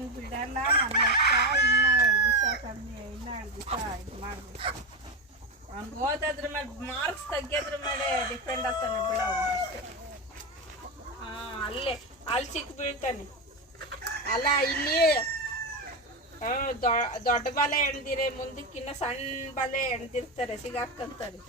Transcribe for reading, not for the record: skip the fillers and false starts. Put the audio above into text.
ಇನ್ನು ಬಿಡಲ್ಲ ನನ್ನ ಲೆಕ್ಕ. ಇನ್ನೂ 2 ದಿವಸ ಕಮ್ಮಿ, ಇನ್ನೂ 2 ದಿವಸ ಇದು ಮಾಡಬೇಕು. ಅವ್ನು ಓದೋದ್ರ ಮೇಲೆ ಮಾರ್ಕ್ಸ್ ತೆಗಿಯೋದ್ರ ಮೇಲೆ ಡಿಪೆಂಡ್ ಆಗ್ತಾನೆ ಬಿಡ ಅವನು ಅಷ್ಟೇ. ಅಲ್ಲೇ ಅಲ್ಲಿ ಸಿಕ್ಕಿ ಬೀಳ್ತಾನೆ. ಅಲ್ಲ ಇಲ್ಲಿ ದೊಡ್ಡ ಬಲೆ ಎಣ್ದಿರೆ ಮುಂದಕ್ಕಿನ್ನ ಸಣ್ಣ ಬಲೆ ಎಣ್ದಿರ್ತಾರೆ, ಸಿಗಾಕಂತಾರೆ.